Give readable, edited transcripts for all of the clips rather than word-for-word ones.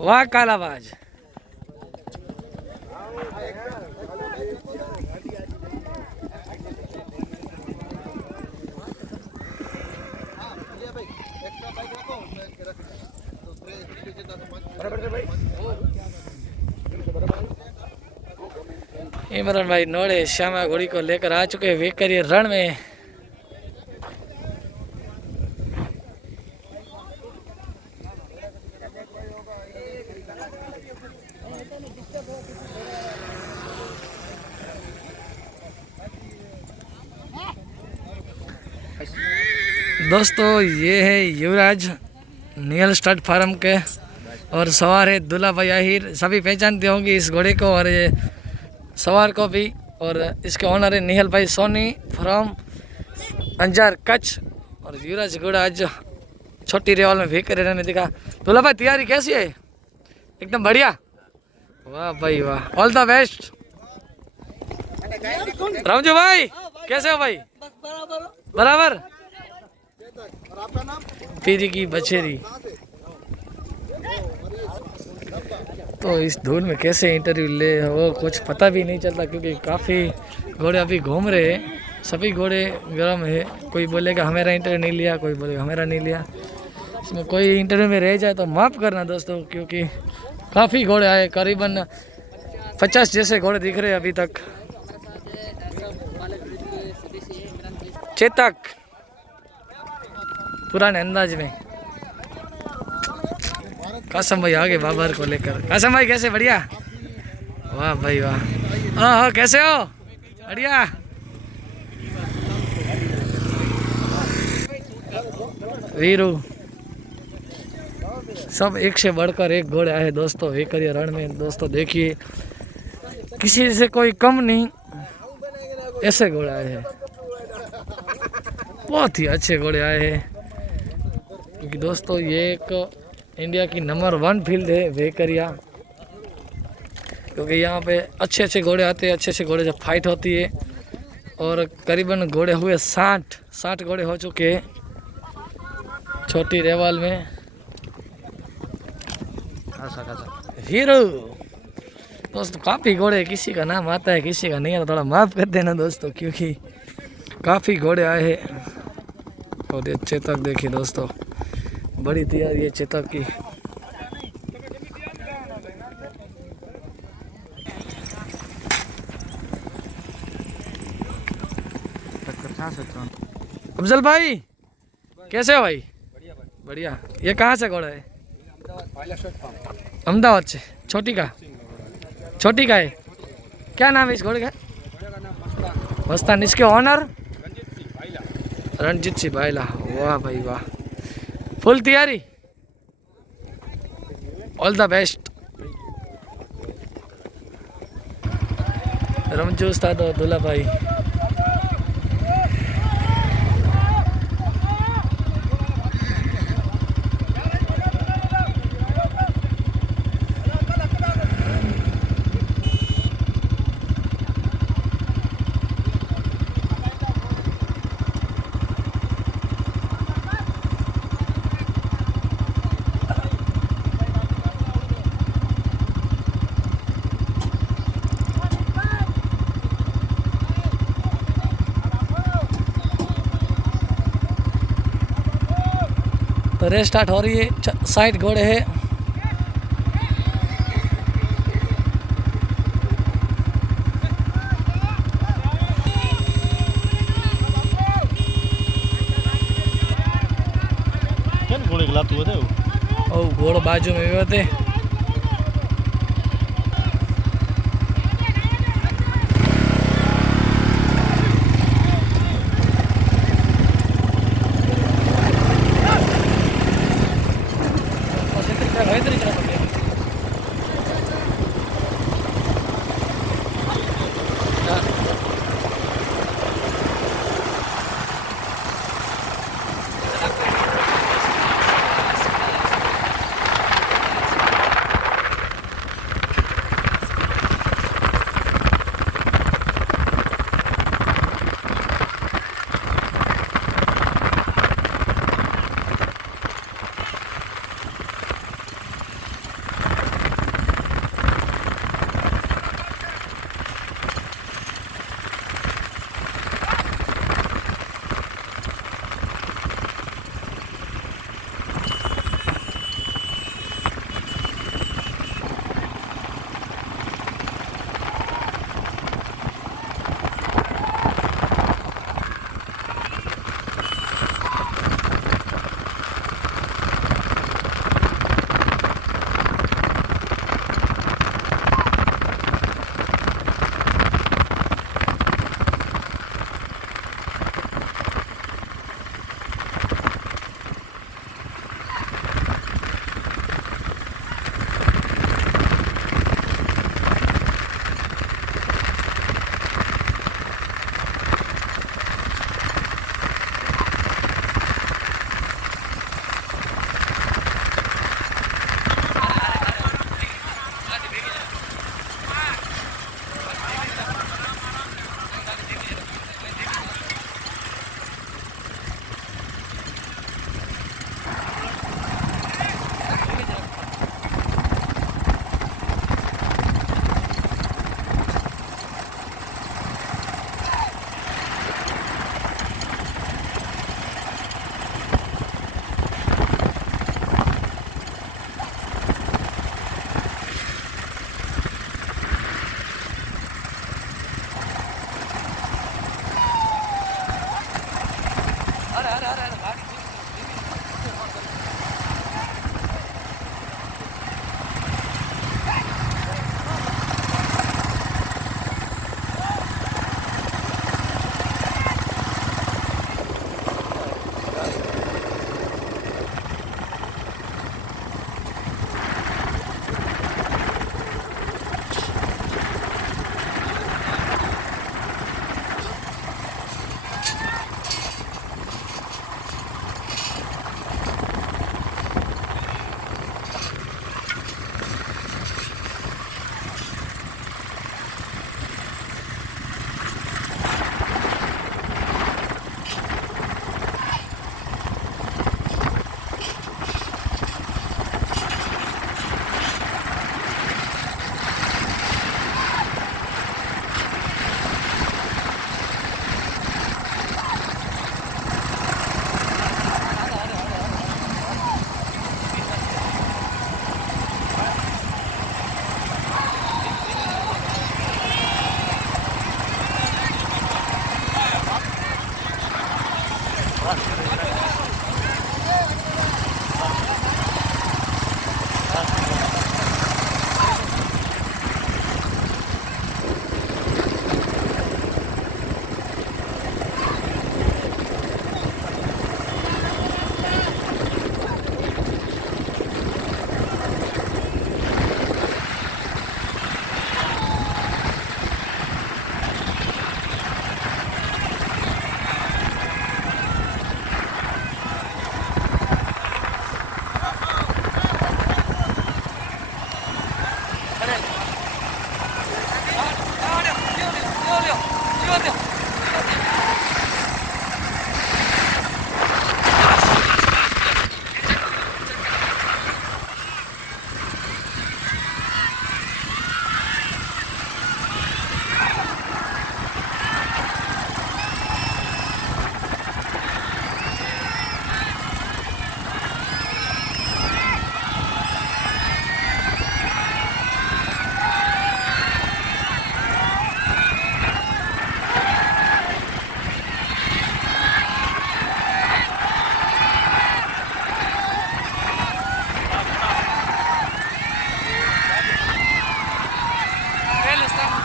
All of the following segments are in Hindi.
वाह कालाबाज। इमरान भाई नोड़े श्यामा घोड़ी को लेकर आ चुके वेकरिया रण में। दोस्तों ये है युवराज नियल स्टड फार्म के और सवार है दूल्हा भाई आहिर। सभी पहचानते होंगे इस घोड़े को और ये सवार को भी। और इसके ओनर है निहल भाई सोनी फ्रॉम अंजार कच्छ। और युवराज घोड़ा आज छोटी रेवल में भेक कर रहने दिखा। दूल्हा भाई तैयारी कैसी है? एकदम बढ़िया। वाह भाई वाह, ऑल द बेस्ट। रामजू भाई कैसे हो भाई? बराबर। पीरी की बछेरी। तो इस धूल में कैसे इंटरव्यू ले वो कुछ पता भी नहीं चलता, क्योंकि काफ़ी घोड़े अभी घूम रहे हैं। सभी घोड़े गर्म है। कोई बोलेगा हमारा इंटरव्यू नहीं लिया, कोई बोलेगा हमारा नहीं लिया। इसमें कोई इंटरव्यू में रह जाए तो माफ़ करना दोस्तों, क्योंकि काफ़ी घोड़े आए। करीबन 50 जैसे घोड़े दिख रहे हैं अभी तक। चेतक पुराने अंदाज में। कासम भाई आगे बाबर को लेकर। कासम भाई कैसे? बढ़िया। वाह भाई वाह। हाँ कैसे हो? बढ़िया। वीरू सब एक से बढ़कर एक घोड़े आए दोस्तों वेकरिया रण में। दोस्तों देखिए किसी से कोई कम नहीं, ऐसे घोड़े आए हैं। बहुत ही अच्छे घोड़े आए हैं, क्योंकि दोस्तों ये एक इंडिया की नंबर 1 फील्ड है वेकरिया। क्योंकि यहाँ पे अच्छे अच्छे घोड़े आते हैं, अच्छे अच्छे घोड़े जब फाइट होती है। और करीबन घोड़े हुए 60 घोड़े हो चुके हैं छोटी रेवाल में। हीरो दोस्तों काफ़ी घोड़े, किसी का नाम आता है किसी का नहीं आता, थोड़ा माफ़ कर देना दोस्तों, क्योंकि काफ़ी घोड़े आए हैं। और ये चेतक देखिए दोस्तों, बड़ी तैयारी है चेतक की। अफजल भाई कैसे हो भाई? बढ़िया भाई बढ़िया। ये कहाँ से घोड़ा है? अहमदाबाद से। छोटी का है? क्या नाम है इस घोड़े का? मस्तान। इसके ऑनर रणजीत सिंह भाईला। वाह भाई वाह, फुल तैयारी। All the best. रमजू उस्ताद और दूल्हा भाई। तो रेस स्टार्ट हो रही है। 60 घोड़े हैं। घोड़े खिलाते हुए थे और घोड़े बाजू में भी होते।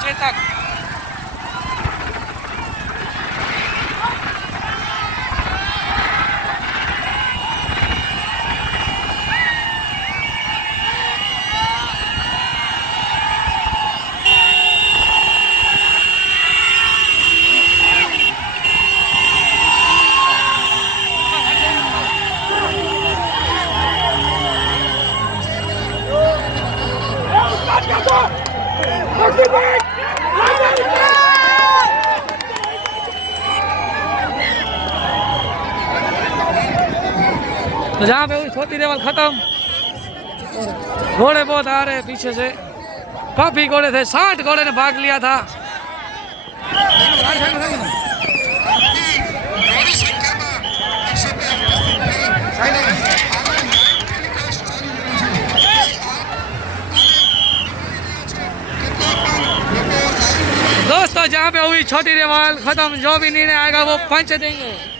चेतक तो जहाँ पे हुई छोटी लेवल खत्म। घोड़े बहुत आ रहे हैं पीछे से, काफी घोड़े थे, 60 घोड़े ने भाग लिया था। दोस्तों जहाँ पे हुई छोटी लेवल खत्म, जो भी निर्णय आएगा वो पंच देंगे।